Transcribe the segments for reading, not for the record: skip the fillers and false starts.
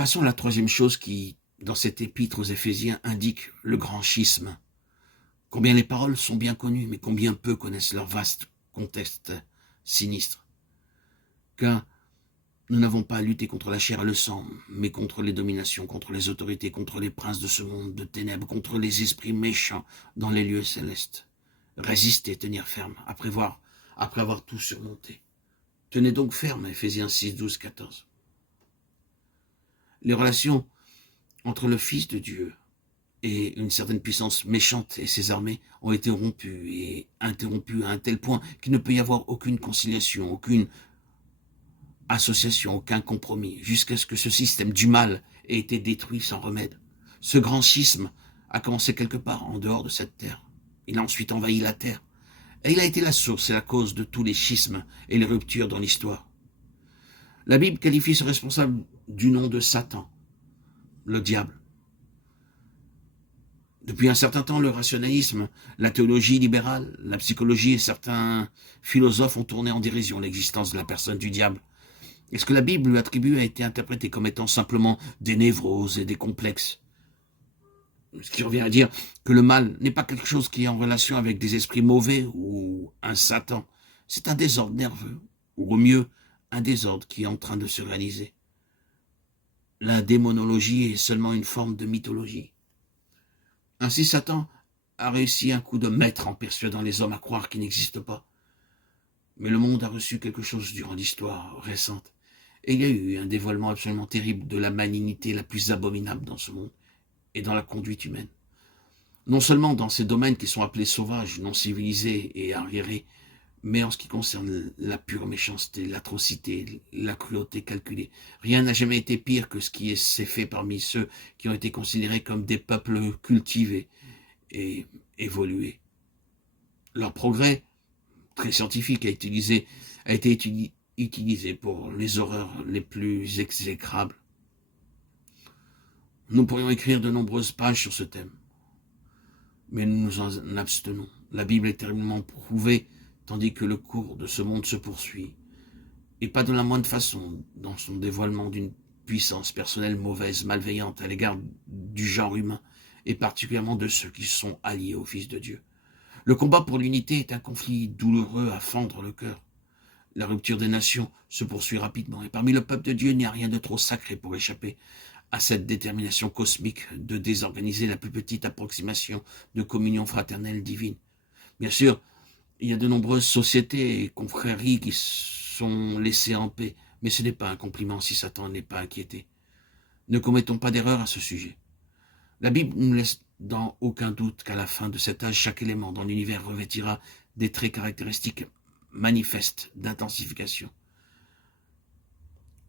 Passons à la troisième chose qui, dans cet épître aux Éphésiens, indique le grand schisme. Combien les paroles sont bien connues, mais combien peu connaissent leur vaste contexte sinistre. Car nous n'avons pas à lutter contre la chair et le sang, mais contre les dominations, contre les autorités, contre les princes de ce monde de ténèbres, contre les esprits méchants dans les lieux célestes. Résistez, tenir ferme, après avoir tout surmonté. Tenez donc ferme, Éphésiens 6, 12, 14. Les relations entre le Fils de Dieu et une certaine puissance méchante et ses armées ont été rompues et interrompues à un tel point qu'il ne peut y avoir aucune conciliation, aucune association, aucun compromis, jusqu'à ce que ce système du mal ait été détruit sans remède. Ce grand schisme a commencé quelque part en dehors de cette terre. Il a ensuite envahi la terre. Et il a été la source et la cause de tous les schismes et les ruptures dans l'histoire. La Bible qualifie ce responsable du nom de Satan, le diable. Depuis un certain temps, le rationalisme, la théologie libérale, la psychologie et certains philosophes ont tourné en dérision l'existence de la personne du diable. Et ce que la Bible lui attribue a été interprété comme étant simplement des névroses et des complexes. Ce qui revient à dire que le mal n'est pas quelque chose qui est en relation avec des esprits mauvais ou un Satan. C'est un désordre nerveux, ou au mieux, un désordre qui est en train de se réaliser. La démonologie est seulement une forme de mythologie. Ainsi, Satan a réussi un coup de maître en persuadant les hommes à croire qu'il n'existe pas. Mais le monde a reçu quelque chose durant l'histoire récente. Et il y a eu un dévoilement absolument terrible de la malignité la plus abominable dans ce monde et dans la conduite humaine. Non seulement dans ces domaines qui sont appelés sauvages, non civilisés et arriérés, mais en ce qui concerne la pure méchanceté, l'atrocité, la cruauté calculée. Rien n'a jamais été pire que ce qui s'est fait parmi ceux qui ont été considérés comme des peuples cultivés et évolués. Leur progrès, très scientifique, a été utilisé pour les horreurs les plus exécrables. Nous pourrions écrire de nombreuses pages sur ce thème, mais nous nous en abstenons. La Bible est terriblement prouvée, tandis que le cours de ce monde se poursuit, et pas de la moindre façon dans son dévoilement d'une puissance personnelle mauvaise, malveillante à l'égard du genre humain, et particulièrement de ceux qui sont alliés au Fils de Dieu. Le combat pour l'unité est un conflit douloureux à fendre le cœur. La rupture des nations se poursuit rapidement, et parmi le peuple de Dieu, il n'y a rien de trop sacré pour échapper à cette détermination cosmique de désorganiser la plus petite approximation de communion fraternelle divine. Bien sûr, il y a de nombreuses sociétés et confréries qui sont laissées en paix, mais ce n'est pas un compliment si Satan n'est pas inquiété. Ne commettons pas d'erreur à ce sujet. La Bible ne laisse dans aucun doute qu'à la fin de cet âge, chaque élément dans l'univers revêtira des traits caractéristiques manifestes d'intensification.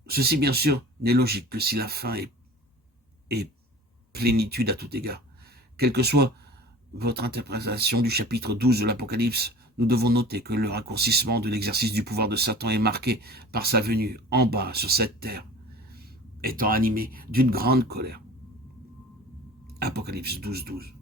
Ceci, bien sûr, n'est logique que si la fin est plénitude à tout égard. Quelle que soit votre interprétation du chapitre 12 de l'Apocalypse, nous devons noter que le raccourcissement de l'exercice du pouvoir de Satan est marqué par sa venue en bas sur cette terre, étant animé d'une grande colère. Apocalypse 12, 12.